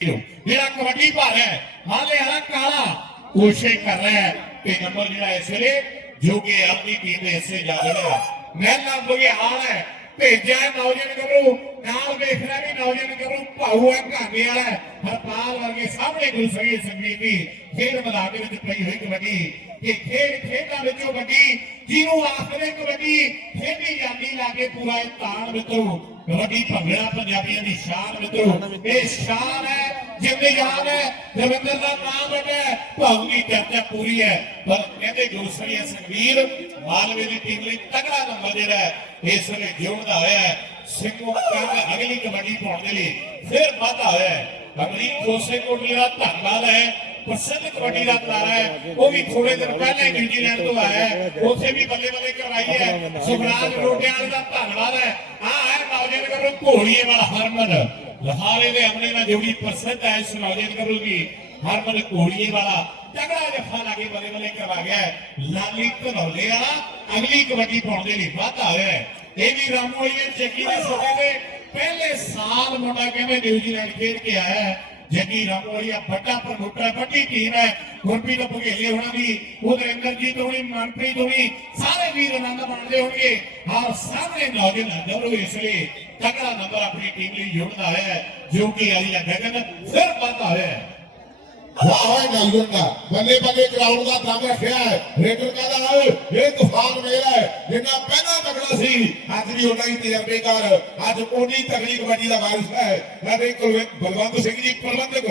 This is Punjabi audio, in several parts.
ਜਿਹੜਾ ਕਬੱਡੀ ਭਾਰ ਹੈ ਹਾਲੇ ਵਾਲਾ ਕਾਲਾ ਕੋਸ਼ਿਸ਼ ਕਰ ਰਿਹਾ ਹੈ ਕਿ ਨੰਬਰ ਜਿਹੜਾ ਇਸ ਵੇਲੇ ਜੋਗੇ ਆਪਣੀ ਟੀਮ ਦੇ ਹਿੱਸੇ ਜਾ ਰਿਹਾ ਹੈ ਮਹਿਲਾ ਬਗਿਆਲ ਹੈ ਭੇਜਿਆ ਨੌਜਵਾਨ ਗੱਭਰੂ, ਨਾਲ ਵੇਖ ਵੀ ਨੌਜਵਾਨ ਗੱਭਰੂ ਭਾਊ ਹੈ ਘਾਗੇ ਵਾਲਾ ਹਰਪਾਲ ਵਰਗੇ ਸਾਹਮਣੇ ਗੁਰੂ ਸਗੀ ਸੰਗੀਤ ਦੀ ਖੇਡ ਮੈਦਾਨ ਦੇ ਵਿੱਚ ਪਈ ਹੋਈ ਕਬੱਡੀ। ਇਹ ਖੇਡ ਖੇਡਾਂ ਵਿੱਚੋਂ ਵੱਡੀ, ਜਿਹਨੂੰ ਆਖਦੇ ਕਬੱਡੀ, ਖੇਡੀ ਜਾਂਦੀ ਲਾਗੇ ਪੂਰਾ ਇਹ ਤਾਣ ਮਿੱਤਰੋ। ਕਬੱਡੀ ਭੰਗੜਾ ਪੰਜਾਬੀਆਂ ਦੀ ਸ਼ਾਨ ਮਿੱਤਰੋ। ਇਹ ਸ਼ਾਨ ਹੈ ਜਿੰਦੇ ਯਾਦ ਹੈ ਰਵਿੰਦਰ ਦਾ ਨਾਮ ਹੈ ਭਾਉ ਦੀ ਚਰਚਾ ਪੂਰੀ ਹੈ। ਪਰ ਕਹਿੰਦੇ ਦੂਸਰੀ ਸੰਗੀਰ ਮਾਲਵੇ ਦੀ ਟੀਮ ਲਈ ਤਗੜਾ ਨੰਬਰ ਜਿਹੜਾ ਹੈ, ਇਸ ਵੇਲੇ ਜਿਉਂਦਾ ਹੋਇਆ ਹੈ। ਸਿੰਘੂ ਕੰਗ ਅਗਲੀ ਕਬੱਡੀ ਪਾਉਣ ਦੇ ਲਈ ਫਿਰ ਵਾਧਾ ਹੋਇਆ ਹੈ। ਅਗਲੀ ਕੋਸੇ ਕੋਟਲੀ ਦਾ ਧੰਨਵਾਦ ਹੈ ਪ੍ਰਸਿੱਧ ਕਬੱਡੀ ਦਾ ਤਾਰਾ ਹੈ। ਉਹ ਵੀ ਥੋੜੇ ਦਿਨ ਪਹਿਲਾਂ ਨਿਊਜ਼ੀਲੈਂਡ ਤੋਂ ਆਇਆ ਹੈ। ਉੱਥੇ ਵੀ ਬੱਲੇ ਬੱਲੇ ਕਰਵਾਈ ਹੈ। ਸੁਖਰਾਜ ਰੋਟਿਆਲ ਦਾ ਧੰਨਵਾਦ ਹੈ। ਆ ਹੈ ਨੌਜਵਾਨ ਗੱਭਰੂ ਘੋੜੀਏ ਵਾਲਾ ਹਰਮਨ। ਲਹਾਰੇ ਦੇ ਹਮਲੇ ਨਾਲ ਜੁੜੀ ਪ੍ਰਸਿੱਧ ਹੈ ਇਸ ਨੌਜਵਾਨ ਗੱਭਰੂ ਦੀ ਹਰਮਨ ਘੋੜੀਏ ਵਾਲਾ। ਤਗੜਾ ਜਫਾ ਲਾਗੇ ਬੱਲੇ ਬੱਲੇ ਕਰਵਾ ਗਿਆ ਲਾਲੀ ਧਨੌਲੇ ਵਾਲਾ, ਅਗਲੀ ਕਬੱਡੀ ਪਾਉਣ ਦੇ ਲਈ ਵਾਧਾ ਹੋਇਆ ਹੈ। ਇਹ ਵੀ ਰਾਮੋਲੀਏ ਚੱਕੀ ਦੇ ਸੋਨੇ ਦੇ। ਪਹਿਲੇ ਸਾਲ ਮੁੰਡਾ ਕਹਿੰਦੇ ਨਿਊਜ਼ੀਲੈਂਡ ਖੇਡ ਕੇ ਆਇਆ ਹੈ। ਜੱਗੀ ਰਾਮੋਲੀਆ ਵੱਡਾ ਪ੍ਰਮੋਟਰ ਵੱਡੀ ਟੀਮ ਹੈ ਗੁਰਪ੍ਰੀਤ ਬਘੇਲੇ ਹੋਣਾ ਵੀ, ਉਹਦੇ ਇੰਦਰਜੀਤ ਹੋਣੀ ਮਨਪ੍ਰੀਤ ਹੋਣੀ ਸਾਰੇ ਵੀਰ ਆਨੰਦ ਮਾਣਦੇ ਹੋਣਗੇ। ਔਰ ਸਾਰੇ ਨੌਜਵਾਨ ਗੱਭਰੂ ਇਸ ਲਈ ਤਕੜਾ ਨੰਬਰ ਆਪਣੀ ਟੀਮ ਲਈ ਜੋੜਦਾ ਹੈ, ਜੋ ਕਿ ਅਲੀ ਗਗਨ, ਫਿਰ ਵਾਧਾ ਹੋਇਆ ਵਾਹ ਹੈ ਨਾਈਗਰ ਬੱਲੇ ਬੱਲੇ ਗਰਾਊਂਡ ਦਾ ਦਮ ਰੱਖਿਆ ਹੈ। ਰੇਡਰ ਕਹਿੰਦਾ ਹੈ ਇਹ ਤੂਫਾਨ ਮੇਰਾ ਹੈ, ਜਿੰਨਾ ਪਹਿਲਾਂ ਤਕੜਾ ਸੀ, ਅੱਜ ਵੀ ਉਹਨਾਂ ਹੀ ਤਜਰਬੇਕਾਰ ਅੱਜ ਉਨੀ ਤਕੜੀ ਕਬੱਡੀ ਦਾ ਵਾਰਿਸ ਹੈ। ਮੈਂ ਕੋਲ ਬਲਵੰਤ ਸਿੰਘ ਜੀ ਪ੍ਰਬੰਧਕ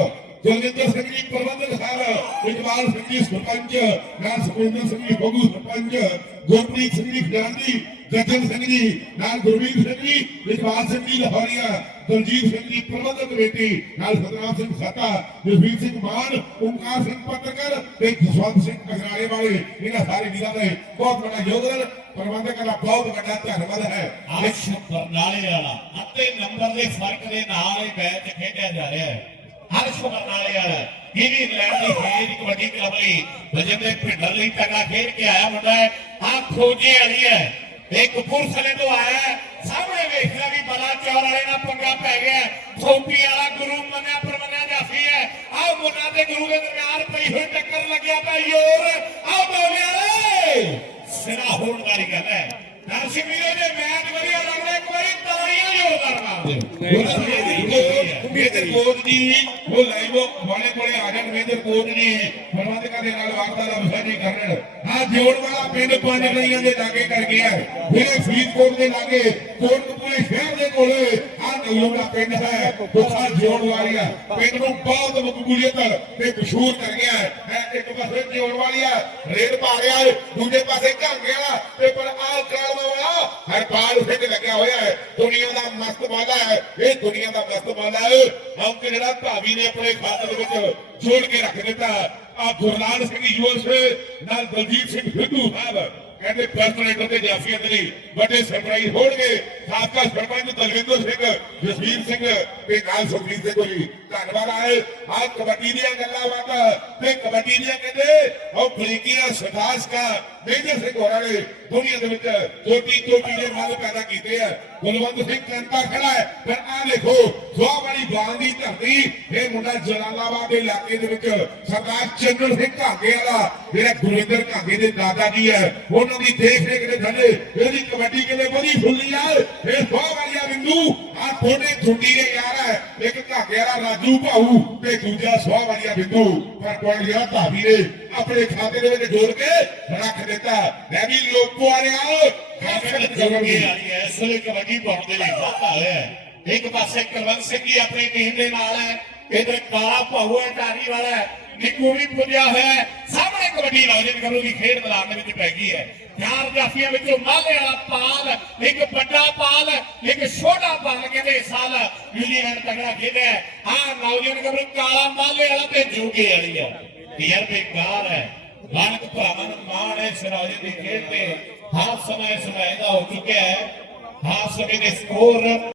ਜਗਜਿੰਦਰ ਸਿੰਘ ਜੀ ਪ੍ਰਬੰਧਕ ਸਾਹਿਬ ਇਕਬਾਲ ਸਿੰਘ ਜੀ ਸਰਪੰਚ ਨਾਲ ਸੁਖਿੰਦਰ ਸਿੰਘ ਜੀ ਬਗੂ ਸਰਪੰਚ, ਗੁਰਪ੍ਰੀਤ ਸਿੰਘ ਜੀ ਖਿਡਾਰੀ ਜਤਨ ਸਿੰਘ ਜੀ, ਨਾਲ ਗੁਰਵੀਰ ਸਿੰਘ ਜੀ ਇਕਬਾਲ ਸਿੰਘ ਜੀ, ਲਾਹੌਰੀਆ, ਦਲਜੀਤ ਸਿੰਘ ਜੀ, ਪ੍ਰਬੰਧਕ ਕਮੇਟੀ, ਨਾਲ ਸਤਨਾਮ ਸਿੰਘ ਸਾਤਾ ਜਸਵੀਰ ਸਿੰਘ ਮਾਨ, ਓਮਕਾਰ ਸਿੰਘ ਪੱਤਰਕਰ ਤੇ ਜਸਵੰਤ ਸਿੰਘ ਕਸਰਾਲੇ ਵਾਲੇ। ਇਹਨਾਂ ਸਾਰੇ ਵੀਰਾਂ ਦਾ ਬਹੁਤ ਵੱਡਾ ਯੋਗਦਾਨ, ਪ੍ਰਬੰਧਕਾਂ ਦਾ ਬਹੁਤ ਵੱਡਾ ਧੰਨਵਾਦ ਹੈ। ਅਰਸ਼ ਬਰਨਾਲੇ ਵਾਲਾ, ਅੱਧੇ ਨੰਬਰ ਦੇ ਫ਼ਰਕ ਦੇ ਨਾਲ ਇਹ ਮੈਚ ਖੇਡਿਆ ਜਾ ਰਿਹਾ ਹੈ। ਹਰਸ਼ ਬਰਨਾਲੇ ਵਾਲਾ ਇਹ ਵੀ ਇੰਗਲੈਂਡ ਦੀ ਖੇਡ, ਕਬੱਡੀ ਕਲੱਬ ਲਈ ਬਜਿੰਦਰ ਭਿੰਡਰ ਲਈ ਤਗੜਾ ਖੇਡ ਕੇ ਆਇਆ ਮੁੰਡਾ ਹੈ। ਆ ਖੋਜੇ ਵਾਲੀ ਹੈ। ਇਹ ਕਪੂਰਥਲੇ ਤੋਂ ਆਇਆ ਸਾਹਮਣੇ ਵੇਖ ਲਿਆ ਵੀ ਬਲਾ ਚੌਰ ਵਾਲੇ ਨਾਲ ਪੰਗਾ ਪੈ ਗਿਆ ਥੋਪੀ ਵਾਲਾ ਗੁਰੂ ਮੰਨਿਆ ਪਰਮੰਨਿਆ ਜਾਫੀ ਹੈ ਆਹ ਮੁੰਨਾ ਤੇ ਗੁਰੂ ਦੇ ਦਰਮਿਆਨ ਪਈ ਹੋਈ ਟੱਕਰ ਲੱਗਿਆ ਪਿਆ ਯੋਰ ਆਹ ਬੋਲੇ ਵਾਲੇ ਸਿਰਾ ਹੋਣ ਵਾਲੀ ਗੱਲ ਹੈ ਦਰਸ਼ਕ ਵੀਰੋ ਜੇ ਮੈਚ ਵਧੀਆ ਲੱਗਦਾ ਇੱਕ ਵਾਰੀ ਤਾੜੀਆਂ ਜ਼ੋਰਦਾਰ ਮਾਰ ਦਿਓ ਮੇਜਰ ਕੋਟ ਜੀ ਉਹ ਲਾਈਵ ਵਾਲੇ ਕੋਲੇ ਆ ਕੋਟ ਜੀ ਪ੍ਰਬੰਧਕਾਂ ਦੇ ਨਾਲ ਵਾਰਤਾ ਦਾ ਕਰਨ। ਆ ਜੋੜ ਵਾਲਾ ਪਿੰਡ ਪੰਜ ਗਲੀਆਂ ਦੇ ਲਾਗੇ ਕਰ ਗਿਆ ਜਿਹੜੇ ਫਰੀਦਕੋਟ ਦੇ ਲਾਗੇ ਕੋਟਕਪੂਰੇ ਸ਼ਹਿਰ ਦੇ ਕੋਲੇ। ਆ ਨੌਲੋਂ ਦਾ ਪਿੰਡ ਹੈ। ਦੁਖਾ ਜੋੜ ਵਾਲੀਆ ਪਿੰਡ ਨੂੰ ਬਹੁਤ ਮਕਬੂਲੀਅਤ ਤੇ ਮਸ਼ਹੂਰ ਕਰ ਗਿਆ ਹੈ। ਇੱਕ ਪਾਸੇ ਜੋੜ ਵਾਲੀਆ ਰੇਡ ਪਾ ਰਿਹਾ ਦੂਜੇ ਪਾਸੇ ਘਰ ਗਿਆ ਤੇ ਪਰ ਆ ਕਾਲਮਾ ਹਰਪਾਲ ਸਿੰਘ ਲੱਗਿਆ ਹੋਇਆ ਹੈ। ਦੁਨੀਆ ਦਾ ਮਸਤ ਬਾਲਾ ਹੈ। ਇਹ ਦੁਨੀਆ ਦਾ ਮਸਤ ਬਾਲਾ ਹੈ। ਹਮ ਜਿਹੜਾ ਭਾਵੀ ਨੇ ਆਪਣੇ ਖਾਤੇ ਦੇ ਵਿੱਚ ਜੋੜ ਕੇ ਰੱਖ ਦਿੱਤਾ। ਆ ਗੁਰਨਾਨ ਸਿੰਘ ਯੂਐਸ ਨਾਲ ਦਲਜੀਤ ਸਿੰਘ ਸਿੱਧੂ ਸਾਹਿਬ ਕਹਿੰਦੇ ਪਰਸਨਲ ਤੇ ਜਾਫੀਆਂ ਲਈ ਵੱਡੇ ਸਰਪ੍ਰਾਈਜ਼ ਹੋਣਗੇ। ਸਾਬਕਾ ਸਰਪੰਚ ਦਲਵਿੰਦਰ ਸਿੰਘ, ਜਸਵੀਰ ਸਿੰਘ ਤੇ ਨਾਲ ਸੁਖਬੀਰ ਸਿੰਘ ਜੀ। ਧੰਨਵਾਦ ਆਏ। ਆ ਕਬੱਡੀ ਦੀਆਂ ਗੱਲਾਂ ਬਾਤਾਂ ਤੇ ਕਬੱਡੀ ਦੀਆਂ ਕਹਿੰਦੇ, ਉਹ ਫਰੀਕੀਆਂ ਸਦਾਸ ਕਾ ਮੇਜਰ ਸਿੰਘ ਹੋਰਾਂ ਨੇ ਦੁਨੀਆ ਦੇ ਵਿੱਚ ਛੋਟੀ ਛੋਟੀ ਦੇ ਮਨ ਪੈਦਾ ਕੀਤੇ ਆ। ਗੁਲਵੰਤ ਸਿੰਘ ਕੰਤਾ ਖੜਾ ਹੈ। ਪਰ ਆ ਦੇਖੋ ਸੁਆਹ ਬਾਣ ਦੀ ਧਰਤੀ, ਇਹ ਮੁੰਡਾ ਜਲਾਲਾਬਾਦ ਦੇ ਇਲਾਕੇ ਦੇ ਵਿੱਚ ਸਰਦਾਰ ਚੰਦਰ ਸਿੰਘ ਘਾਗੇ ਵਾਲਾ, ਜਿਹੜਾ ਗੁਰਵਿੰਦਰ ਘਾਗੇ ਦੇ ਦਾਦਾ ਜੀ ਹੈ। ਉਹਨਾਂ ਦੀ ਦੇਖ ਰੇਖ ਦੇ ਥੱਲੇ ਇਹਦੀ ਕਬੱਡੀ ਕਿਵੇਂ ਬੜੀ ਫੁੱਲੀ ਆ। ਇਹ ਸੁਆਹ ਬਿੰਦੂ ਆ ਥੋੜੇ ਛੁੱਟੀ ਦੇ ਯਾਰ ਇੱਕ ਘਾਗੇ ਵਾਲਾ ਰਾਜੂ ਭਾਊ ਤੇ ਦੂਜਾ ਸੁਆਹ ਵਾਲੀਆ ਬਿੰਦੂ ਪਰ ਕੋਲ ਗਿਆ ਭਾਬੀ ਨੇ ਆਪਣੇ ਖਾਤੇ ਦੇ ਵਿੱਚ ਜੋੜ ਕੇ ਰੱਖ ਦਿੱਤਾ। ਮੈਂ ਵੀ ਲੋਕੋ ਵਾਲਿਆ ਕਾਫੀ ਜੋਗੇ ਵਾਲੀ ਹੈ ਇਸ ਲਈ ਕਬੱਡੀ ਪਾਉਣ ਦੇ ਲਈ ਵਾਧਾ ਹੋਇਆ ਹੈ। ਇੱਕ ਪਾਸੇ ਕੁਲਵੰਤ ਸਿੰਘ ਜੀ ਆਪਣੀ ਟੀਮ ਦੇ ਨਾਲ ਹੈ। ਇਧਰ ਕਾਲਾ ਭਾਊ ਹੈ ਟਾਰੀ ਵਾਲਾ ਨਿੱਕੂ ਵੀ ਪੁੱਜਿਆ ਹੋਇਆ ਸਾਹਮਣੇ ਕਬੱਡੀ ਨੌਜਵਾਨ ਗੱਭਰੂ ਦੀ ਖੇਡ ਮੈਦਾਨ ਦੇ ਵਿੱਚ ਪੈ ਗਈ ਹੈ। ਚਾਰ ਜਾਫੀਆਂ ਵਿੱਚੋਂ ਮਾਲੇ ਵਾਲਾ ਪਾਲ, ਇੱਕ ਵੱਡਾ ਪਾਲ, ਇੱਕ ਛੋਟਾ ਪਾਲ ਕਹਿੰਦੇ ਸਾਲ ਨਿਊਜ਼ੀਲੈਂਡ ਤਗੜਾ ਖੇਡਿਆ ਆ ਨੌਜਵਾਨ ਗੱਭਰੂ ਕਾਲਾ ਮਾਲੇ ਵਾਲਾ ਤੇ ਜੋਗੇ ਵਾਲੀ ਹੈ। ਯਾਰ ਬੇਕਾਰ ਹੈ। ਮਾਨਕ ਭਰਾਵਾਂ ਨੂੰ ਮਾਣ ਹੈ ਸਿਰਾਜੇ ਦੀ ਖੇਡ ਤੇ। ਹਾਫ ਸਮਾਂ ਇਸ ਮੈਚ ਦਾ ਹੋ ਚੁੱਕਿਆ ਹੈ। ਹਾਫ ਸਮੇਂ ਦੇ ਸਕੋਰ